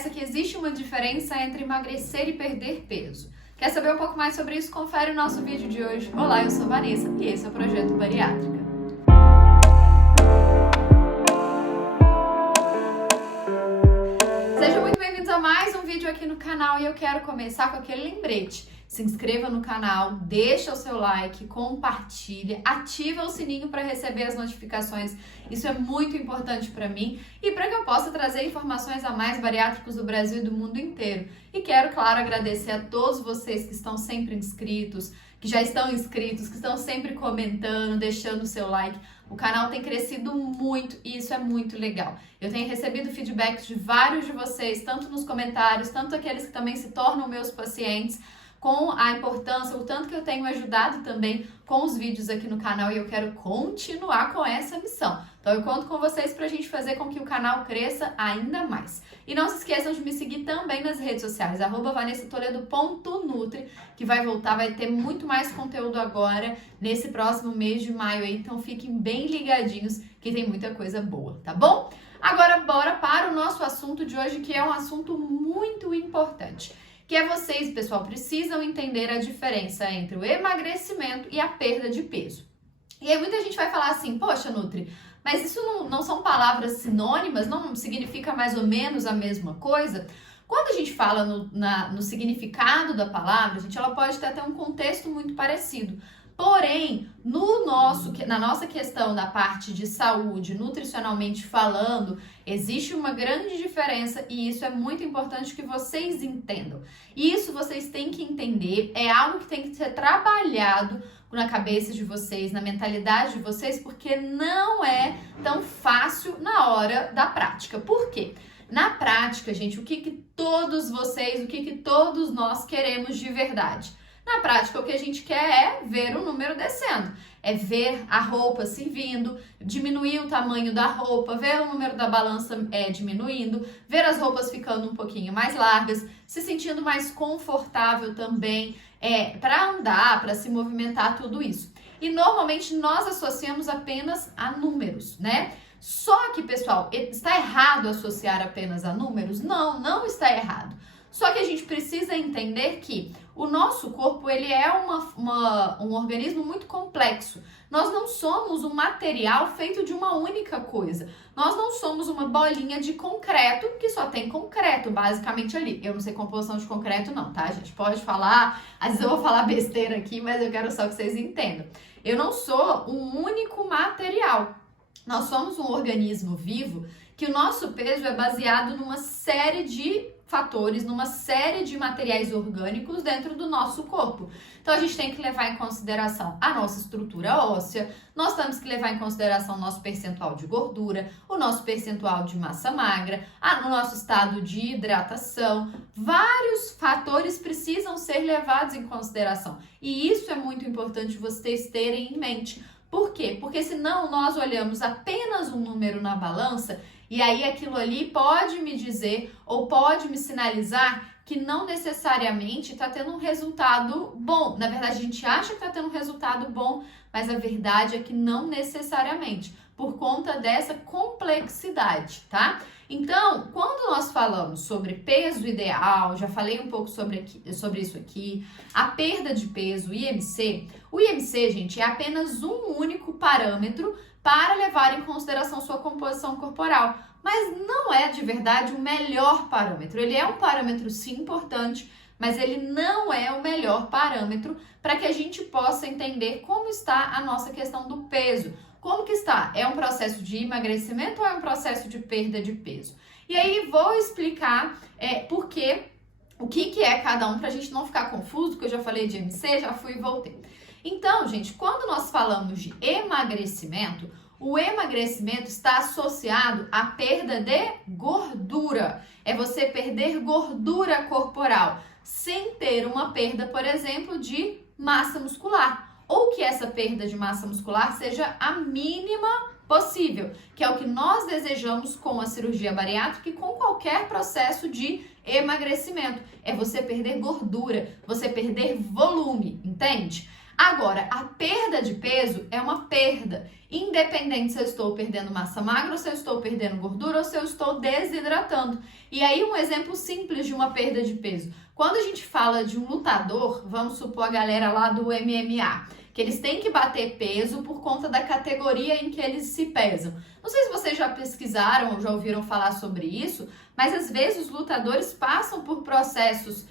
essa que existe uma diferença entre emagrecer e perder peso. Quer saber um pouco mais sobre isso? Confere o nosso vídeo de hoje. Olá, eu sou Vanessa e esse é o Projeto Bariátrica. Sejam muito bem-vindos a mais um vídeo aqui no canal e eu quero começar com aquele lembrete. Se inscreva no canal, deixa o seu like, compartilha, ativa o sininho para receber as notificações. Isso é muito importante para mim e para que eu possa trazer informações a mais bariátricos do Brasil e do mundo inteiro. E quero, claro, agradecer a todos vocês que estão sempre inscritos, que já estão inscritos, que estão sempre comentando, deixando o seu like. O canal tem crescido muito e isso é muito legal. Eu tenho recebido feedbacks de vários de vocês, tanto nos comentários, tanto aqueles que também se tornam meus pacientes, com a importância, o tanto que eu tenho ajudado também com os vídeos aqui no canal e eu quero continuar com essa missão. Então eu conto com vocês pra gente fazer com que o canal cresça ainda mais. E não se esqueçam de me seguir também nas redes sociais, @vanessatoledo.nutri, que vai voltar, vai ter muito mais conteúdo agora nesse próximo mês de maio aí, então fiquem bem ligadinhos que tem muita coisa boa, tá bom? Agora bora para o nosso assunto de hoje, que é um assunto muito importante. Que é vocês, pessoal, precisam entender a diferença entre o emagrecimento e a perda de peso. E aí muita gente vai falar assim, poxa, Nutri, mas isso não são palavras sinônimas? Não significa mais ou menos a mesma coisa? Quando a gente fala no significado da palavra, ela pode ter até um contexto muito parecido. Porém, na nossa questão da parte de saúde, nutricionalmente falando, existe uma grande diferença e isso é muito importante que vocês entendam. Isso vocês têm que entender, é algo que tem que ser trabalhado na cabeça de vocês, na mentalidade de vocês, porque não é tão fácil na hora da prática. Por quê? Na prática, gente, o que todos nós queremos de verdade? Na prática, o que a gente quer é ver o número descendo, é ver a roupa servindo, diminuir o tamanho da roupa, ver o número da balança diminuindo, ver as roupas ficando um pouquinho mais largas, se sentindo mais confortável também para andar, para se movimentar, tudo isso. E normalmente nós associamos apenas a números, né? Só que, pessoal, está errado associar apenas a números? Não, não está errado. Só que a gente precisa entender que o nosso corpo, ele é um organismo muito complexo. Nós não somos um material feito de uma única coisa. Nós não somos uma bolinha de concreto que só tem concreto, basicamente ali. Eu não sei composição de concreto não, tá, gente? Pode falar, às vezes eu vou falar besteira aqui, mas eu quero só que vocês entendam. Eu não sou um único material. Nós somos um organismo vivo que o nosso peso é baseado numa série de fatores, numa série de materiais orgânicos dentro do nosso corpo. Então a gente tem que levar em consideração a nossa estrutura óssea, nós temos que levar em consideração o nosso percentual de gordura, o nosso percentual de massa magra, o nosso estado de hidratação. Vários fatores precisam ser levados em consideração. E isso é muito importante vocês terem em mente. Por quê? Porque senão nós olhamos apenas um número na balança e aí aquilo ali pode me dizer ou pode me sinalizar que não necessariamente está tendo um resultado bom. Na verdade, a gente acha que está tendo um resultado bom, mas a verdade é que não necessariamente, por conta dessa complexidade, tá? Então, quando nós falamos sobre peso ideal, já falei um pouco sobre isso aqui, a perda de peso, o IMC, gente, é apenas um único parâmetro para levar em consideração sua composição corporal, mas não é de verdade o melhor parâmetro. Ele é um parâmetro sim importante, mas ele não é o melhor parâmetro para que a gente possa entender como está a nossa questão do peso. Como que está? É um processo de emagrecimento ou é um processo de perda de peso? E aí vou explicar o que é cada um para a gente não ficar confuso, porque eu já falei de IMC, já fui e voltei. Então, gente, quando nós falamos de emagrecimento, o emagrecimento está associado à perda de gordura. É você perder gordura corporal, sem ter uma perda, por exemplo, de massa muscular. Ou que essa perda de massa muscular seja a mínima possível, que é o que nós desejamos com a cirurgia bariátrica e com qualquer processo de emagrecimento. É você perder gordura, você perder volume, entende? Agora, a perda de peso é uma perda independente se eu estou perdendo massa magra, ou se eu estou perdendo gordura, ou se eu estou desidratando. E aí um exemplo simples de uma perda de peso. Quando a gente fala de um lutador, vamos supor a galera lá do MMA, que eles têm que bater peso por conta da categoria em que eles se pesam. Não sei se vocês já pesquisaram ou já ouviram falar sobre isso, mas às vezes os lutadores passam por processos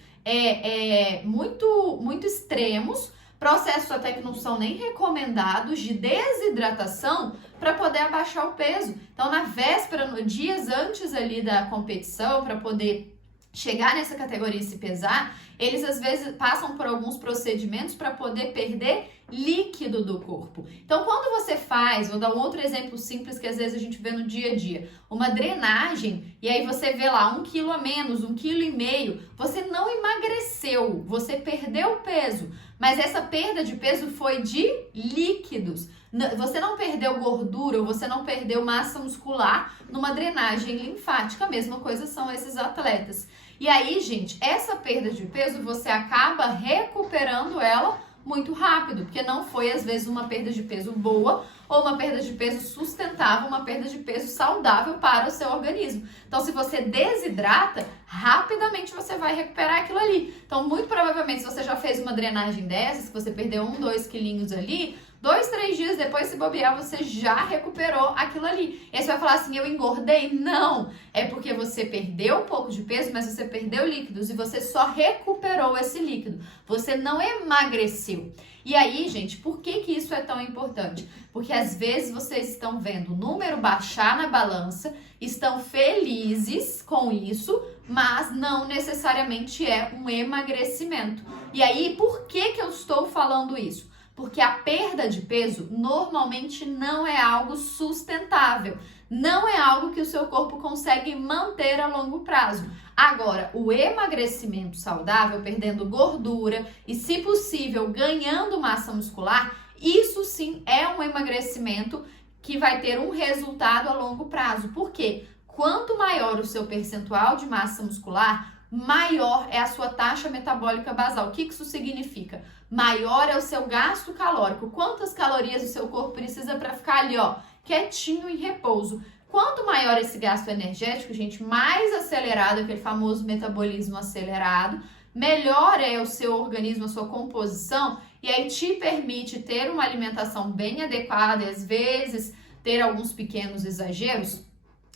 muito extremos, processos até que não são nem recomendados, de desidratação para poder abaixar o peso. Então, na véspera, dias antes ali da competição, para poder chegar nessa categoria e se pesar, eles às vezes passam por alguns procedimentos para poder perder líquido do corpo. Então, quando você faz, vou dar um outro exemplo simples que às vezes a gente vê no dia a dia, uma drenagem, e aí você vê lá 1 quilo a menos, 1,5 kg, você não emagreceu, você perdeu peso, mas essa perda de peso foi de líquidos. Você não perdeu gordura ou você não perdeu massa muscular numa drenagem linfática. A mesma coisa são esses atletas. E aí, gente, essa perda de peso você acaba recuperando ela muito rápido, porque não foi às vezes uma perda de peso boa ou uma perda de peso sustentável, uma perda de peso saudável para o seu organismo. Então, se você desidrata, rapidamente você vai recuperar aquilo ali. Então, muito provavelmente, se você já fez uma drenagem dessas, que você perdeu 1, 2 quilinhos ali, 2, 3 dias depois, se bobear, você já recuperou aquilo ali. E aí você vai falar assim, eu engordei? Não! É porque você perdeu um pouco de peso, mas você perdeu líquidos e você só recuperou esse líquido. Você não emagreceu. E aí, gente, por que isso é tão importante? Porque às vezes vocês estão vendo o número baixar na balança, estão felizes com isso, mas não necessariamente é um emagrecimento. E aí, por que eu estou falando isso? Porque a perda de peso normalmente não é algo sustentável, não é algo que o seu corpo consegue manter a longo prazo. Agora, o emagrecimento saudável, perdendo gordura e, se possível, ganhando massa muscular, isso sim é um emagrecimento que vai ter um resultado a longo prazo. Por quê? Quanto maior o seu percentual de massa muscular, maior é a sua taxa metabólica basal. O que isso significa? Maior é o seu gasto calórico. Quantas calorias o seu corpo precisa para ficar ali, ó, quietinho em repouso? Quanto maior esse gasto energético, gente, mais acelerado, aquele famoso metabolismo acelerado, melhor é o seu organismo, a sua composição, e aí te permite ter uma alimentação bem adequada e às vezes ter alguns pequenos exageros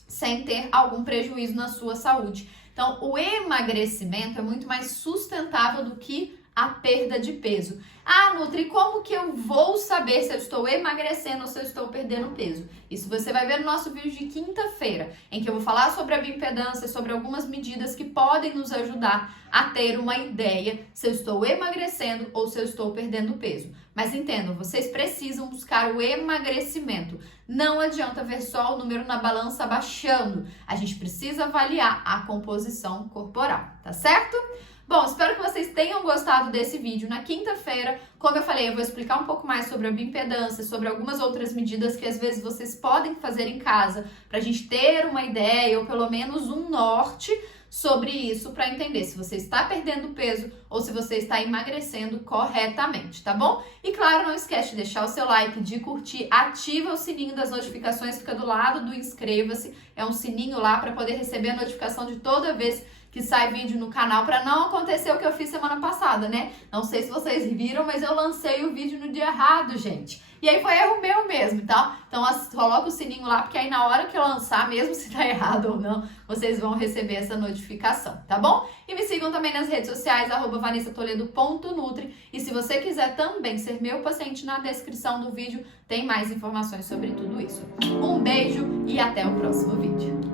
sem ter algum prejuízo na sua saúde. Então, o emagrecimento é muito mais sustentável do que a perda de peso. Ah, Nutri, como que eu vou saber se eu estou emagrecendo ou se eu estou perdendo peso? Isso você vai ver no nosso vídeo de quinta-feira, em que eu vou falar sobre a bioimpedância, sobre algumas medidas que podem nos ajudar a ter uma ideia se eu estou emagrecendo ou se eu estou perdendo peso. Mas entendam, vocês precisam buscar o emagrecimento. Não adianta ver só o número na balança baixando. A gente precisa avaliar a composição corporal, tá certo? Bom, espero que vocês tenham gostado desse vídeo. Na quinta-feira, como eu falei, eu vou explicar um pouco mais sobre a bioimpedância, sobre algumas outras medidas que às vezes vocês podem fazer em casa para a gente ter uma ideia ou pelo menos um norte sobre isso para entender se você está perdendo peso ou se você está emagrecendo corretamente, tá bom? E claro, não esquece de deixar o seu like, de curtir, ativa o sininho das notificações, fica do lado do inscreva-se, é um sininho lá para poder receber a notificação de toda vez que sai vídeo no canal, para não acontecer o que eu fiz semana passada, né? Não sei se vocês viram, mas eu lancei o vídeo no dia errado, gente. E aí foi erro meu mesmo, tá? Então coloca o sininho lá, porque aí na hora que eu lançar, mesmo se tá errado ou não, vocês vão receber essa notificação, tá bom? E me sigam também nas redes sociais, @vanessatoledo.nutri. E se você quiser também ser meu paciente, na descrição do vídeo tem mais informações sobre tudo isso. Um beijo e até o próximo vídeo.